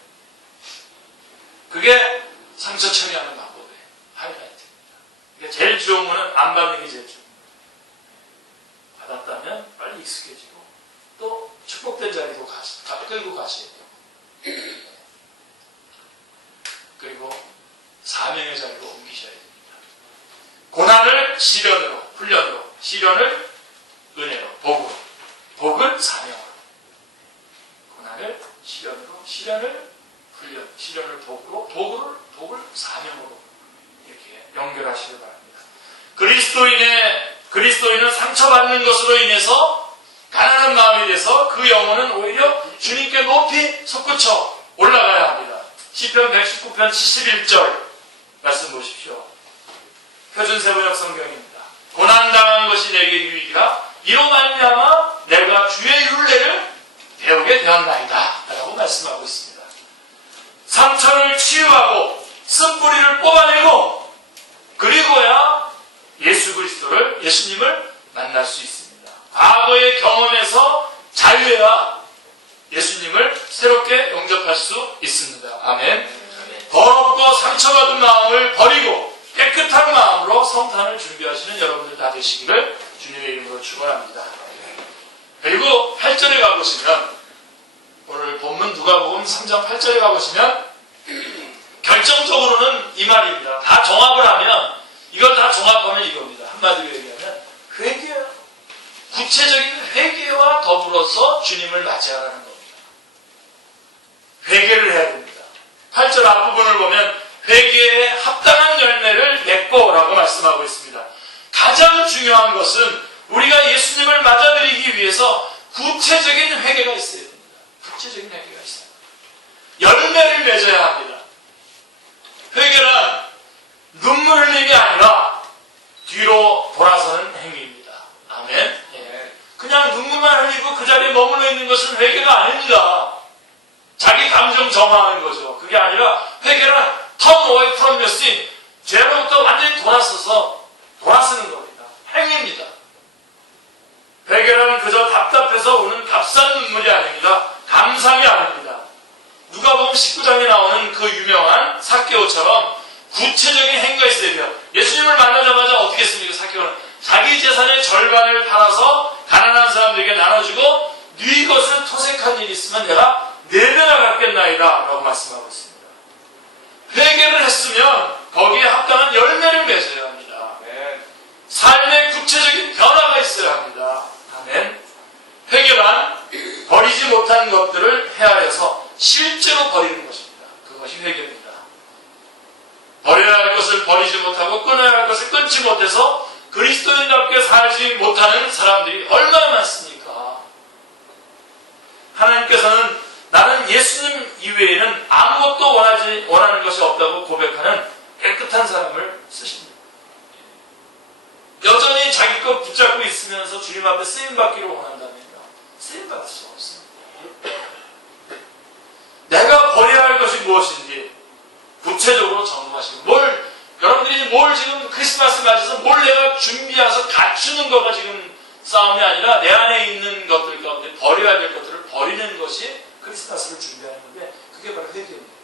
그게 상처 처리하는 방법의 하이라이트입니다. 그러니까 제일 좋은 거는 안 받는 게 제일 좋은 거예요. 받았다면 빨리 익숙해지고 또 축복된 자리로 끌고 가셔야 돼요. 그리고 사명의 자리로 옮기셔야 됩니다. 고난을 시련으로, 훈련으로, 시련을 은혜로, 복을 사명으로. 고난을 시련으로, 시련을 훈련, 시련을 복을 사명으로 이렇게 연결하시기 바랍니다. 그리스도인은 상처받는 것으로 인해서 가난한 마음이 돼서 그 영혼은 오히려 주님께 높이 솟구쳐 올라가야 합니다. 시편 119편 71절 말씀 보십시오. 표준 세번역 성경입니다. 고난당한 것이 내게 유익이라 이로 말미암아 내가 주의 율례를 배우게 되었나이다 라고 말씀하고 있습니다. 상처를 치유하고 쓴뿌리를 뽑아내고 그리고야 예수님을 만날 수 있습니다. 과거의 경험에서 자유해야 예수님을 새롭게 영접할 수 있습니다. 아멘. 더럽고 상처받은 마음을 버리고 깨끗한 마음으로 성탄을 준비하시는 여러분들 다 되시기를 주님의 이름으로 축원합니다. 그리고 8절에 가보시면, 오늘 본문 누가복음 3장 8절에 가보시면 결정적으로는 이 말입니다. 다 종합을 하면, 이걸 다 종합하면 이겁니다. 한마디로 얘기하면 회개, 구체적인 회개와 더불어서 주님을 맞이하라는 겁니다. 회개를 해야 됩니다. 8절 앞부분을 보면 회개에 합당한 열매를 맺고 라고 말씀하고 있습니다. 가장 중요한 것은 우리가 예수님을 맞아들이기 위해서 구체적인 회개가 있어야 됩니다. 구체적인 회개가 있어요. 열매를 맺어야 합니다. 회개란 눈물 흘림이 아니라 뒤로 돌아서는 행위입니다. 아멘. 예. 그냥 눈물만 흘리고 그 자리에 머물러 있는 것은 회개가 아닙니다. 자기 감정 정화하는 거죠. 그게 아니라 회개란 turn away from your sin, 죄로부터 완전히 돌아서는 겁니다. 행위입니다. 회개란 그저 답답해서 우는 값싼 눈물이 아닙니다. 감상이 아닙니다. 누가복음 19장에 나오는 그 유명한 삭개오처럼 구체적인 행위가 있어야 돼요. 예수님을 만나자마자 어떻게 했습니까? 삭개오는 자기 재산의 절반을 팔아서 가난한 사람들에게 나눠주고 네 것을 토색한 일이 있으면 내가 4배나 갚겠나이다 라고 말씀하고 있습니다. 회개를 했으면 거기에 합당한 열매를 맺어야 합니다. 삶의 구체적인 변화가 있어야 합니다. 아멘. 회개란 버리지 못한 것들을 헤아려서 실제로 버리는 것입니다. 그것이 회개입니다. 버려야 할 것을 버리지 못하고 끊어야 할 것을 끊지 못해서 그리스도인답게 살지 못하는 사람들이 얼마나 많습니까? 하나님께서는 나는 예수님 이외에는 아무것도 원하는 것이 없다고 고백하는 깨끗한 사람을 쓰십니다. 여전히 자기 것 붙잡고 있으면서 주님 앞에 쓰임받기를 원한다면요, 쓰임받을 수 없습니다. 내가 버려야 할 것이 무엇인지 구체적으로 점검하시고, 여러분들이 뭘 지금 크리스마스 맞아서 뭘 내가 준비해서 갖추는 거가 지금 싸움이 아니라 내 안에 있는 것들 가운데 버려야 될 것들을 버리는 것이 크리스마스를 준비하는 건데, 그게 바로 회개입니다.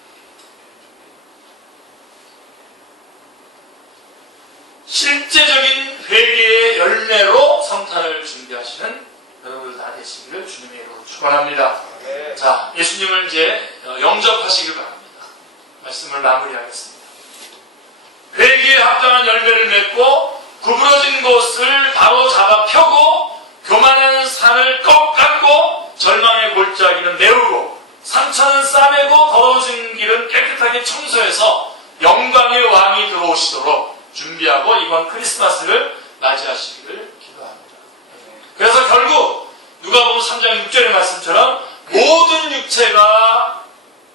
실제적인 회개의 열매로 성탄을 준비하시는 여러분들 다 되시기를 주님의 이름으로 축원합니다. 네. 자, 예수님을 이제 영접하시길 바랍니다. 말씀을 마무리하겠습니다. 회개에 합당한 열매를 맺고 구부러진 곳을 바로 잡아 펴고 교만한 산을 꺾고 절망의 골짜기는 메우고 상처는 싸매고 더러워진 길은 깨끗하게 청소해서 영광의 왕이 들어오시도록 준비하고 이번 크리스마스를 맞이하시기를 기도합니다. 그래서 결국 누가복음 3장 6절의 말씀처럼 모든 육체가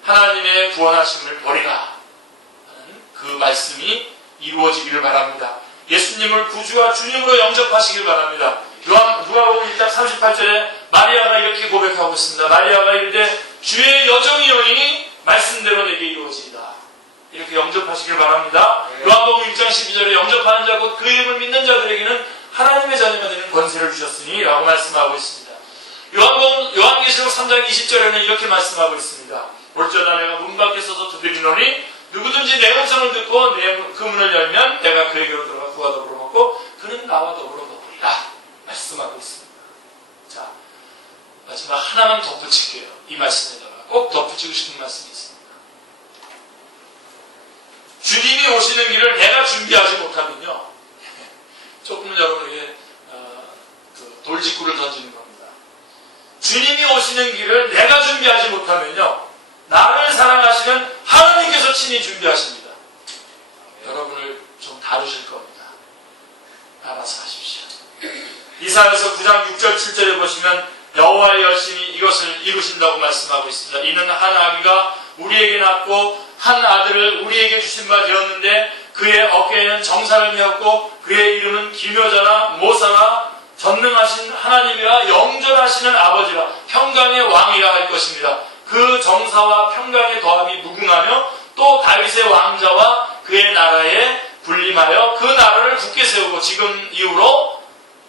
하나님의 구원하심을 버리라 하는 그 말씀이 이루어지기를 바랍니다. 예수님을 구주와 주님으로 영접하시길 바랍니다. 누가복음 1장 38절에 마리아가 이렇게 고백하고 있습니다. 마리아가 이르되 주의 여정이오니 말씀대로 내게 이루어지이다. 이렇게 영접하시길 바랍니다. 요한복음 1장 12절에 영접하는 자 곧 그 이름을 믿는 자들에게는 하나님의 자녀가 되는 권세를 주셨으니 라고 말씀하고 있습니다. 요한계시록 3장 20절에는 이렇게 말씀하고 있습니다. 올저다 내가 문 밖에 서서 두드리노니 누구든지 내 음성을 듣고 그 문을 열면 내가 그에게로 들어가 그와 더불어 먹고 그는 나와 더불어 먹으리라 말씀하고 있습니다. 자, 마지막 하나만 덧붙일게요. 이 말씀에다가 꼭 덧붙이고 싶은 말씀이 있습니다. 주님이 오시는 길을 내가 준비하지 못하면요, 조금 여러분에게 돌직구를 던지는 겁니다. 주님이 오시는 길을 내가 준비하지 못하면요, 나를 사랑하시는 하나님께서 친히 준비하십니다. 여러분을 좀 다루실 겁니다. 알아서 하십시오. 이사야서 9장 6절 7절에 보시면 여호와의 열심히 이것을 이루신다고 말씀하고 있습니다. 이는 한 아기가 우리에게 낳고 한 아들을 우리에게 주신 바 되었는데 그의 어깨에는 정사를 메었고 그의 이름은 기묘자라 모사라 전능하신 하나님이라 영존하시는 아버지라 평강의 왕이라 할 것입니다. 그 정사와 평강의 더함이 무궁하며 또 다윗의 왕자와 그의 나라에 군림하여 그 나라를 굳게 세우고 지금 이후로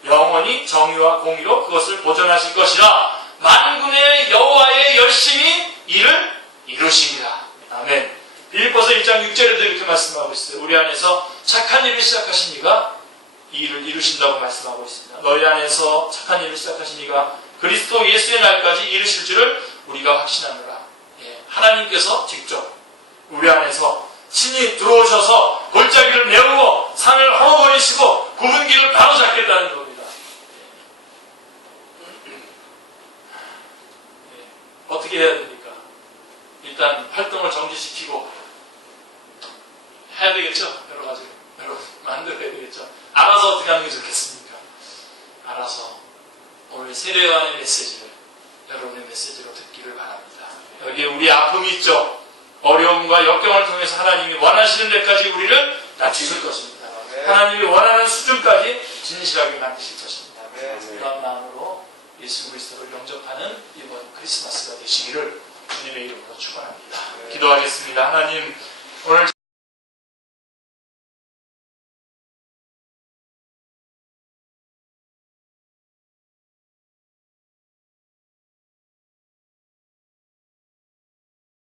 영원히 정의와 공의로 그것을 보존하실 것이라 만군의 여호와의 열심히 이를 이루십니다. 아멘. 빌립보서 1장 6절에도 이렇게 말씀합니다. 말씀하고 있어요. 우리 안에서 착한 일을 시작하신 이가 이 일을 이루신다고 말씀하고 있습니다. 너희 안에서 착한 일을 시작하신 이가 그리스도 예수의 날까지 이루실 줄을 우리가 확신하노라. 예, 하나님께서 직접 우리 안에서 친히 들어오셔서 골짜기를 메우고 산을 헐어버리시고 굽은 길을 바로잡겠다는 겁니다. 예, 어떻게 해야 됩니까? 일단 활동을 정지시키고 해야 되겠죠? 여러 가지 만들어야 되겠죠? 알아서 어떻게 하는 게 좋겠습니까? 알아서 오늘 세례요한의 메시지를 여러분의 메시지로 듣기를 바랍니다. 여기에 우리 아픔이 있죠? 어려움과 역경을 통해서 하나님이 원하시는 데까지 우리를 낮추실 것입니다. 하나님이 원하는 수준까지 진실하게 만드실 것입니다. 그런 마음으로 예수 그리스도를 영접하는 이번 크리스마스가 되시기를 주님의 이름으로 축원합니다. 기도하겠습니다. 하나님, 오늘